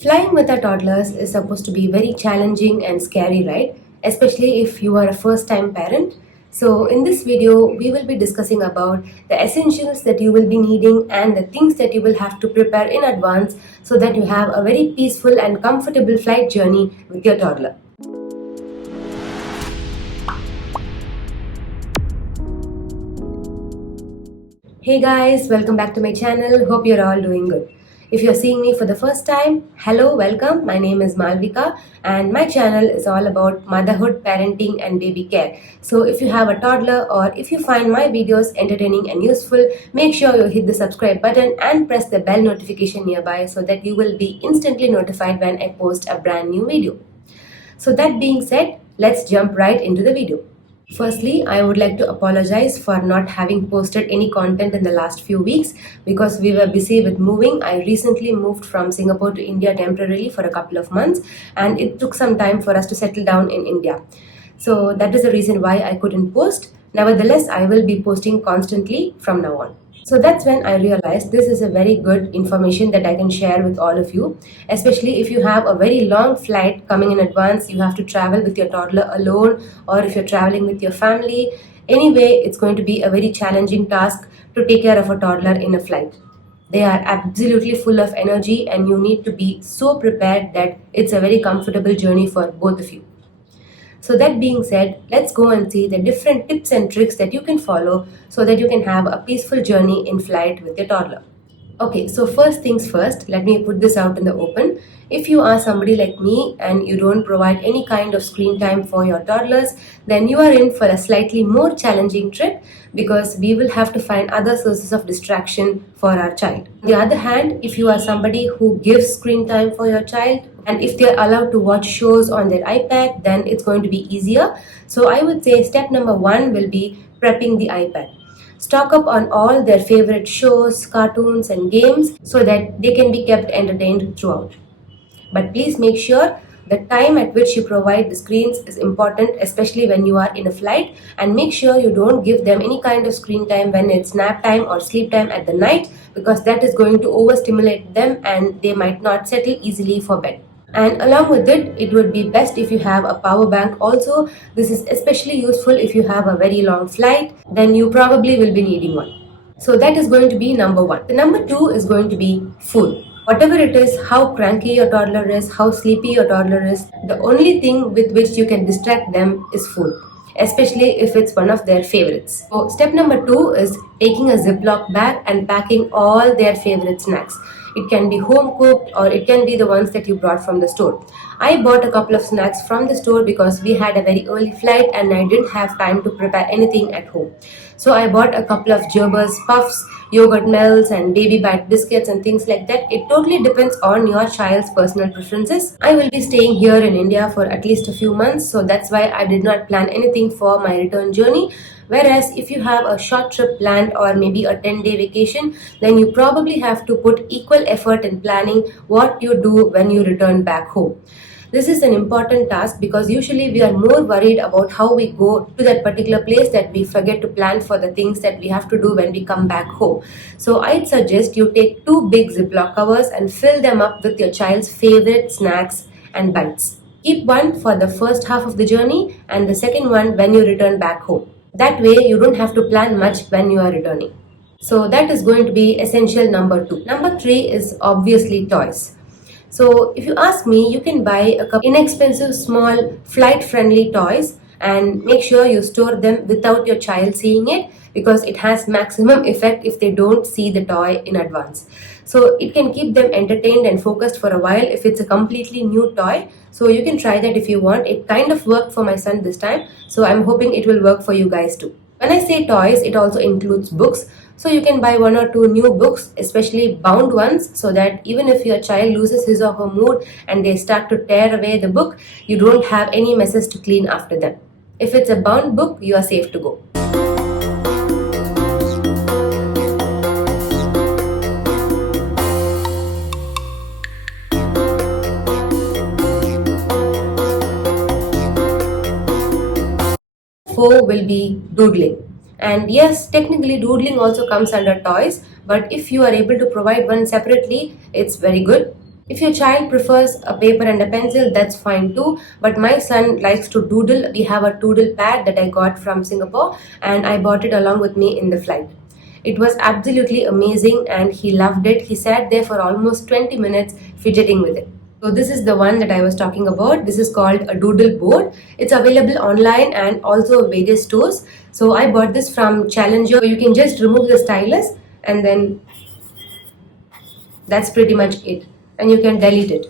Flying with our toddlers is supposed to be very challenging and scary, right? Especially if you are a first time parent. So, in this video, we will be discussing about the essentials that you will be needing and the things that you will have to prepare in advance so that you have a very peaceful and comfortable flight journey with your toddler. Hey guys, welcome back to my channel. Hope you're all doing good. If you're seeing me for the first time, hello, welcome. My name is Malvika and my channel is all about motherhood, parenting and baby care. So if you have a toddler or if you find my videos entertaining and useful, make sure you hit the subscribe button and press the bell notification nearby so that you will be instantly notified when I post a brand new video. So that being said, let's jump right into the video. Firstly, I would like to apologize for not having posted any content in the last few weeks because we were busy with moving. I recently moved from Singapore to India temporarily for a couple of months and it took some time for us to settle down in India. So that is the reason why I couldn't post. Nevertheless, I will be posting constantly from now on. So that's when I realized this is a very good information that I can share with all of you, especially if you have a very long flight coming in advance, you have to travel with your toddler alone, or if you're traveling with your family. Anyway, it's going to be a very challenging task to take care of a toddler in a flight. They are absolutely full of energy, and you need to be so prepared that it's a very comfortable journey for both of you. So that being said, let's go and see the different tips and tricks that you can follow so that you can have a peaceful journey in flight with your toddler. Okay, so first things first, let me put this out in the open. If you are somebody like me and you don't provide any kind of screen time for your toddlers, then you are in for a slightly more challenging trip because we will have to find other sources of distraction for our child. On the other hand, if you are somebody who gives screen time for your child and if they are allowed to watch shows on their iPad, then it's going to be easier. So I would say step number one will be prepping the iPad. Stock up on all their favorite shows, cartoons and games so that they can be kept entertained throughout. But please make sure the time at which you provide the screens is important, especially when you are in a flight, and make sure you don't give them any kind of screen time when it's nap time or sleep time at the night because that is going to overstimulate them and they might not settle easily for bed. And along with it would be best if you have a power bank also. This is especially useful if you have a very long flight, then you probably will be needing one. So that is going to be number one. The number two is going to be food. Whatever it is, how cranky your toddler is, how sleepy your toddler is, the only thing with which you can distract them is food, especially if it's one of their favorites. So step number two is taking a Ziploc bag and packing all their favorite snacks. It can be home cooked or it can be the ones that you brought from the store. I bought a couple of snacks from the store because we had a very early flight and I didn't have time to prepare anything at home. So I bought a couple of Gerber's puffs, yogurt melts and baby bite biscuits and things like that. It totally depends on your child's personal preferences. I will be staying here in India for at least a few months, so that's why I did not plan anything for my return journey. Whereas if you have a short trip planned or maybe a 10-day vacation, then you probably have to put equal effort in planning what you do when you return back home. This is an important task because usually we are more worried about how we go to that particular place that we forget to plan for the things that we have to do when we come back home. So I'd suggest you take two big Ziploc covers and fill them up with your child's favorite snacks and bites. Keep one for the first half of the journey and the second one when you return back home. That way you don't have to plan much when you are returning. So that is going to be essential number two. Number three is obviously toys. So if you ask me, you can buy a couple inexpensive small flight-friendly toys and make sure you store them without your child seeing it because it has maximum effect if they don't see the toy in advance. So it can keep them entertained and focused for a while if it's a completely new toy. So you can try that if you want. It kind of worked for my son this time, so I'm hoping it will work for you guys too. When I say toys, it also includes books. So you can buy one or two new books, especially bound ones, so that even if your child loses his or her mood and they start to tear away the book, you don't have any messes to clean after them. If it's a bound book, you are safe to go. Four will be doodling. And yes, technically doodling also comes under toys, but if you are able to provide one separately, it's very good. If your child prefers a paper and a pencil, that's fine too. But my son likes to doodle. We have a doodle pad that I got from Singapore and I bought it along with me in the flight. It was absolutely amazing and he loved it. He sat there for almost 20 minutes fidgeting with it. So this is the one that I was talking about. This is called a doodle board. It's available online and also various stores. So I bought this from Challenger. You can just remove the stylus and then that's pretty much it. And you can delete it.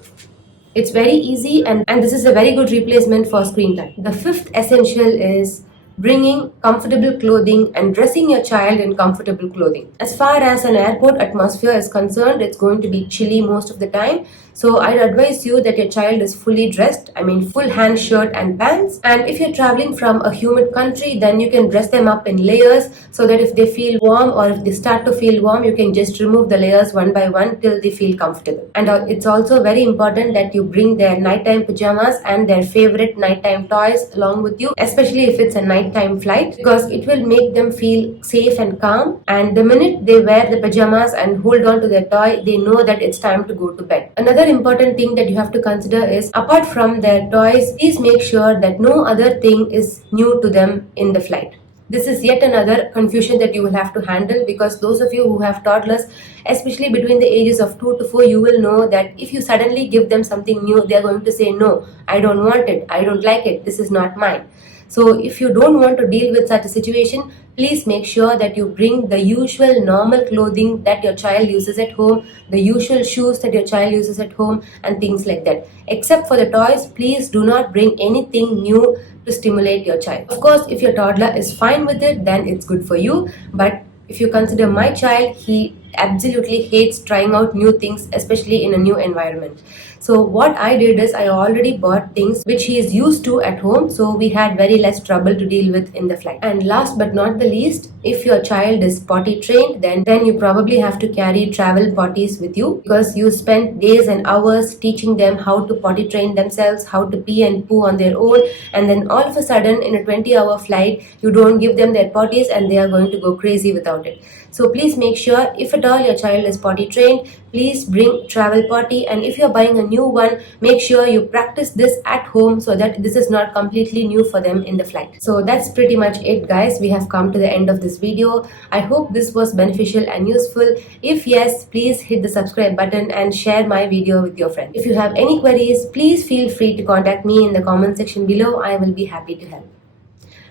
It's very easy and this is a very good replacement for screen time. The fifth essential is bringing comfortable clothing and dressing your child in comfortable clothing. As far as an airport atmosphere is concerned, it's going to be chilly most of the time. So I'd advise you that your child is fully dressed, I mean full hand shirt and pants. And if you're traveling from a humid country, then you can dress them up in layers so that if they feel warm or if they start to feel warm, you can just remove the layers one by one till they feel comfortable. And it's also very important that you bring their nighttime pajamas and their favorite nighttime toys along with you, especially if it's a nighttime flight, because it will make them feel safe and calm. And the minute they wear the pajamas and hold on to their toy, they know that it's time to go to bed. Another important thing that you have to consider is, apart from their toys, please make sure that no other thing is new to them in the flight. This is yet another confusion that you will have to handle, because those of you who have toddlers, especially between the ages of 2 to 4, you will know that if you suddenly give them something new, they are going to say, no, I don't want it, I don't like it, this is not mine. So if you don't want to deal with such a situation, please make sure that you bring the usual normal clothing that your child uses at home, the usual shoes that your child uses at home, and things like that. Except for the toys, please do not bring anything new to stimulate your child. Of course, if your toddler is fine with it, then it's good for you. But if you consider my child, he absolutely hates trying out new things, especially in a new environment. So what I did is I already bought things which he is used to at home, so we had very less trouble to deal with in the flight. And last but not the least, if your child is potty trained, then you probably have to carry travel potties with you, because you spend days and hours teaching them how to potty train themselves, how to pee and poo on their own, and then all of a sudden in a 20-hour flight you don't give them their potties and they are going to go crazy without it. So please make sure, if at all your child is potty trained, please bring travel potty, and if you're buying a new one, make sure you practice this at home so that this is not completely new for them in the flight. So that's pretty much it, guys. We have come to the end of this video. I hope this was beneficial and useful. If yes, please hit the subscribe button and share my video with your friends. If you have any queries, please feel free to contact me in the comment section below. I will be happy to help.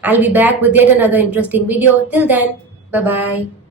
I'll be back with yet another interesting video. Till then, bye bye.